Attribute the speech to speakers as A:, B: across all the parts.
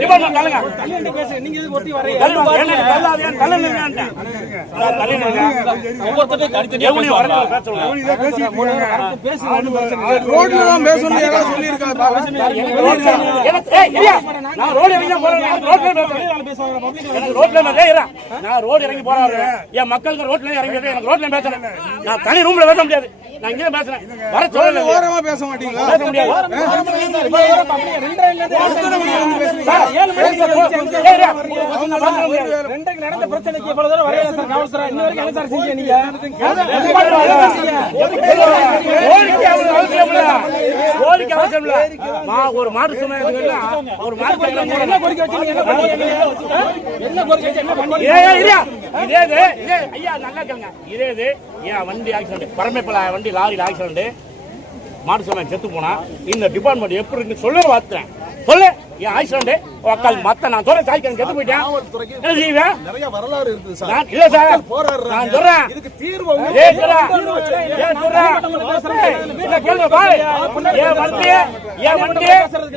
A: Department தள்ளுங்க.
B: நீங்க ஒட்டி வரீங்க
A: தள்ளாதே
B: ஒவ்வொருத்தரும் தனித்தனியா
A: வரல
B: பேசுங்க
C: ரோட்ல தான் பேசணும்
A: எனக்கு ஏய் இல்லையா நான் ரோடு இறங்கி போறேன் ரோட்ல
B: பேசுவாங்க பப்ளிக்
A: எனக்கு ரோட்ல நான் ஏய், இரு. நான் ரோடு இறங்கி போறாரு. என் மக்களுக்கு ரோட்ல இறங்கி எனக்கு ரோட்ல பேசுறேன். நான் தனி ரூம்ல பேச முடியாது. நான் இங்கே பேசுறேன். வர சொல்லல
C: ஓரமா பேச மாட்டீங்களா?
A: பேச முடியாது. ஏழு
B: ரெண்டைக்கு நடந்த பிரச்சனைக்கு இவ்வளவு தூரம் வரையா சார் காவல்துறை இன்ன வரைக்கும் என்ன சார் செஞ்சீங்க நீங்க
A: கோரிக்கை அவ்வளவு அவசியம் இல்ல. கோரிக்கை அவசியம் இல்ல. மா- ஒரு மாடு சொன்னா ஒரு மாடு
B: என்ன கோரிக்கை வச்சீங்க கோரிக்கை பண்ணீங்க.
A: இதே இது, இதே, ஐயா, நல்லா கேளுங்க. இதே இது, என் வண்டி accident, பரமேப்பள வண்டி லாரியில் ஆக்சிடென்ட் மாடு சொன்ன செத்து போனா இந்த டிபார்ட்மெண்ட் எப்படி இருக்கு சொல்ல வார்த்தேன் சொல்லு என் ஆக்சிடென்ட் உக்கால் மத்த நான் சொல்றேன் சாய்க்கு செத்து போயிட்டேன்? என்ன செய்வேன்
C: நிறைய வரலாறு இருக்குது சார்.
A: நான் இல்ல சார்.
C: போராடுறாங்க.
A: நான் சொல்றேன்.
C: இதுக்கு தீர்வு அவங்க
A: ஏய், சொல்றா. ஏய், சொல்றா. ஏய், இல்ல, கேளுங்க, பாரு. என் வண்டி, என் வண்டி,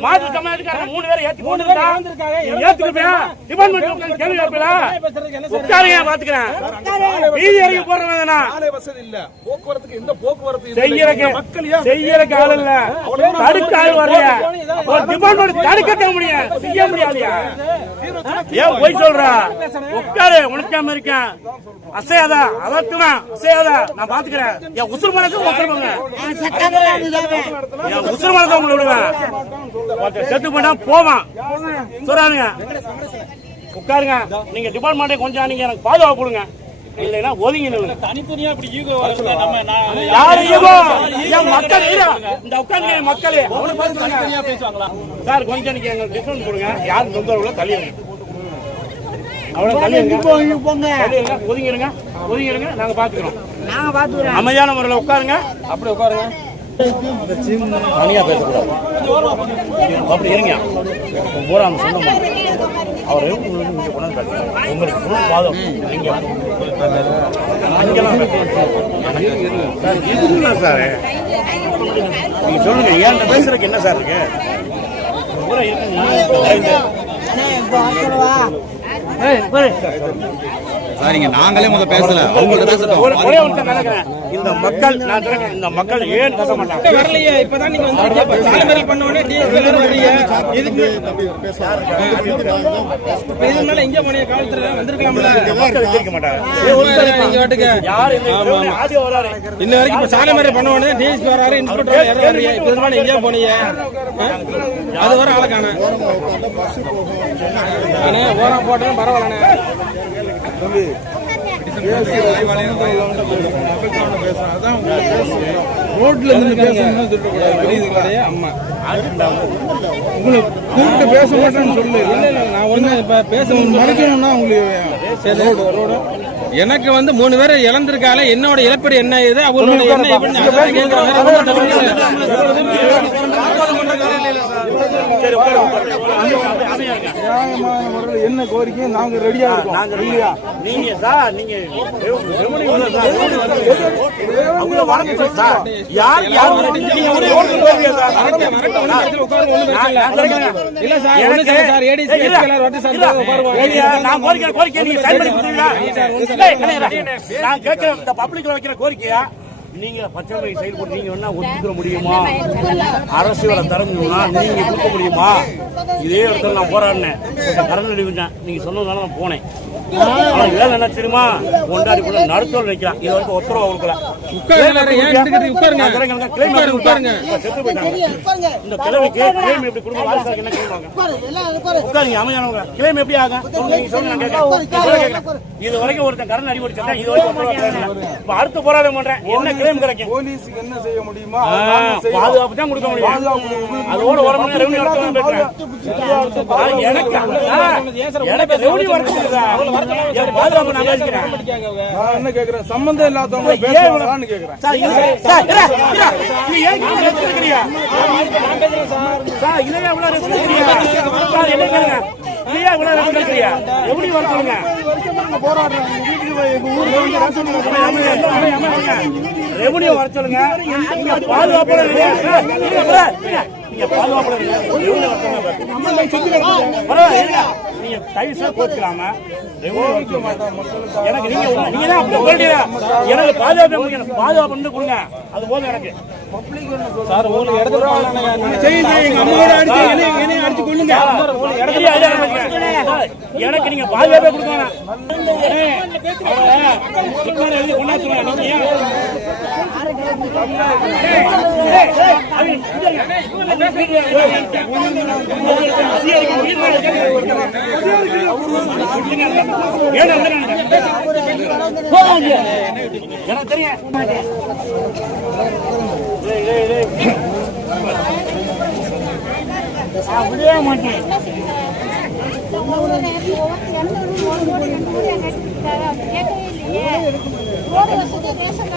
A: மாட்டு சமாளிக்காரங்க மூணு பேரை ஏத்தி கொண்டு வந்தா, நீ ஏத்துக்குவியா? டிபார்ட்மெண்ட் உட்கார்ந்து கேள்வி கேட்பீங்களா?
B: பேசுறதுக்கு என்ன
A: உட்காருங்க, பாத்துக்கிறேன். வீதி இறங்கி போடுறவன் தானா?
C: சாலை வசதி இல்ல. போக்குவரத்துக்கு எந்த போக்குவரத்து இல்லை.
A: செய்யறக்கு.
C: மக்கள்
A: செய்யறக்கு ஆள் இல்ல. தடுக்க ஆள் வரல ஒரு டிபார்ட்மெண்ட் தடுக்க முடியும் செய்ய முடியாதுயா? ஏன் போய் சொல்ற? உட்காரு உனக்காம இருக்கேன் அசையாதா அதட்டுவேன் அசையாதா. நான் பாத்துக்கிறேன். என் உசுறு மனசு என் உசுறு மனசை உங்களை விடுவேன். செத்து போனா போவான். சொல்றானுங்க. உட்காருங்க. நீங்க டிபார்ட்மெண்ட்டே கொஞ்சம் நீங்க எனக்கு பாதுகாப்பு கொடுங்க. இல்லைன்னா ஒதுங்கி நில்லுங்க
B: தனித்தனியா இப்படி ஈகோ நம்ம
A: யாரு? என் மக்கள். இந்த உட்கார்ந்து என் மக்களே அவனை பார்த்து சொல்லுங்க.
B: பேசுவாங்களா
A: சார் கொஞ்சம் நீங்க எங்களுக்கு டிஸ்கவுண்ட் கொடுங்க யாரும் தொந்தரவுல தள்ளிடுங்க அவ்வளவு தள்ளிடுங்க தள்ளிடுங்க ஒதுங்கிடுங்க ஒதுங்கிடுங்க நாங்க பாத்துக்கிறோம்
D: நாங்க பாத்துக்கிறோம்
A: அமைதியான முறையில் உட்காருங்க
B: அப்படி உட்காருங்க
A: தனியா பேசக்கூடாது அப்படி இருங்க பூரா சொந்தமா அவர். உங்களுக்கு பாதம் நீங்க சார் சொல்லுங்க ஏன் பேசுறதுக்கு என்ன சார் இருக்கு
E: சரிங்க நாங்களே முதல்ல பேசல அவங்கள்ட்ட பேசட்டும்.
A: ஒரு ஒருத்தர் நினைக்கிறேன். இந்த மக்கள் நான் சொல்றேன் இந்த மக்கள் ஏன் பேச மாட்டாங்க?
B: வரலையே இப்பதான் நீங்க வந்து பண்ண உடனே டிஎஸ்பி வர்றீங்க இதுக்கு இதுக்கு மேல எங்க போனீங்க காவல்துறை வந்திருக்கலாம்ல.
A: மக்கள் கேட்க மாட்டாங்க.
B: இங்க வாட்டுக்க.
A: யார் ஆதியம் வராரு.
B: இன்ன வரைக்கும் இப்ப சாலை மாதிரி பண்ண உடனே டிஎஸ்பி வராரு இன்ஸ்பெக்டர் வராரு இப்ப இதுக்கு மேல எங்கேயா போனீங்க? அது வர ஆளை காண அண்ணே ஓரம் போட்டோம் பரவாயில்லண்ணே.
C: ரோட்ல இருந்து பேசணும்னு சொல்லக்கூடாது புரியுதுங்களா
B: அம்மா
C: உங்களுக்கு கூப்பிட்டு பேச மாட்டேன்னு சொல்லு.
B: இல்ல இல்ல நான் ஒண்ணு இப்ப பேச
C: மறைக்கணும்னா உங்களுக்கு
B: எனக்கு வந்து மூணு பேர் இழந்திருக்கால என்னோட இழப்பீடு என்ன இது? அவங்களோட என்ன இப்படின்னு அதான் கேட்கிறேன். வேற ஒண்ணும் தப்பு இல்ல.
A: சரி உட்காரு, உட்காரு. அமைதியா இருங்க.
C: நியாயமான முறையில் என்ன கோரிக்கை நாங்க ரெடியா இருக்கோம்.
A: நாங்க இல்லையா? நீங்க சார் நீங்க சார், வந்து வணக்கம் சார். யார் யார் வந்து
B: இல்ல. சார்,
A: எனக்கு-
B: சார், வரட்டும் சார்,
A: நான் கோரிக்கை கோரிக்கை நீங்க சைன் பண்ணி நான் கேட்கிற இந்த பப்ளிக்ல வைக்கிற கோரிக்கையா? நீங்க பச்சை செயல்பட்டு நீங்க வேணா ஒத்துக்கிற முடியுமா? அரசியல தரணும்னா நீங்க கொடுக்க முடியுமா? இதே இடத்துல நான் போராடினேன். கரண் அடிவிட்டேன் நீங்க சொன்னதுனால நான் போனேன். அவன் வேலை என்ன தெரியுமா? கொண்டாடி கூட நடுத்தோடு நிற்கிறான் இது வரைக்கும் ஒத்துறவா கொடுக்கல. இந்த கிழமைக்கு claim எப்படி கொடுக்க வாரிசாருக்கு என்ன வாங்க? உட்காருங்க, அமைதியானவங்க. claim எப்படி ஆகும்? இது வரைக்கும் ஒருத்தன் கரண் அடி ஒடிச்சிருந்தேன். இது வரைக்கும் அடுத்த போராட்டம் பண்றேன் என்ன கிளைம் கிடைக்கும்.
C: போலீஸுக்கு என்ன செய்ய முடியுமா.
A: பாதுகாப்பு தான் கொடுக்க முடியும். அதோட ரெவன்யூ
C: என்ன கேக்குறேன்? சம்பந்தம் இல்லாதவங்க பேசலாம்னு கேக்குறேன்.
A: சார், இது என்ன கேளுங்க? எப்படி? ரெவன்யூ வர சொல்லுங்க. பாதுகாப்பு நீங்க நீங்க கோச்சுக்கலாம எனக்கு நீங்க நீங்க தான் அப்படி எனக்கு பாதுகாப்பு எனக்கு பாதுகாப்பு வந்து கொடுங்க. அது போதும் எனக்கு.
C: செய்யுங்க எங்க அம்மாவோட அடிச்சு கொள்ளுங்க.
A: எனக்கு நீங்க பாதுகாப்பே. எனக்கு தெரியும் விடவே மாட்டேன்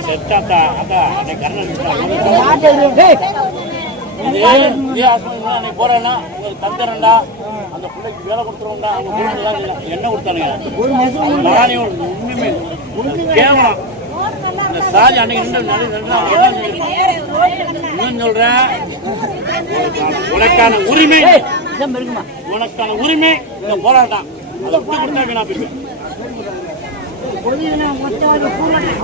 A: செத்தாத்தா அக்கா அன்னைக்கு கர்ணன் அன்னைக்கு போறேன்னா உங்களுக்கு தந்துறேன்டா அந்த பிள்ளைக்கு வேலை கொடுத்துருவோம்டா அவங்க. என்ன கொடுத்தானுங்க நானே கேவலம் இந்த சாதி அன்னைக்கு சொல்றேன் உனக்கான உரிமை. உனக்கான உரிமை. இந்த போராட்டம். அதை விட்டு கொடுத்தா வீணா போயிட்டு போராட்டம்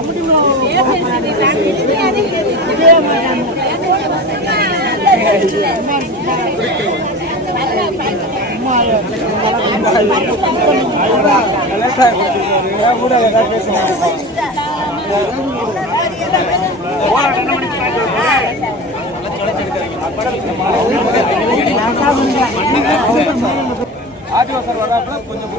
A: ஆதிவாசர் பண்ணிட்டு
C: வராப்புல கொஞ்சம்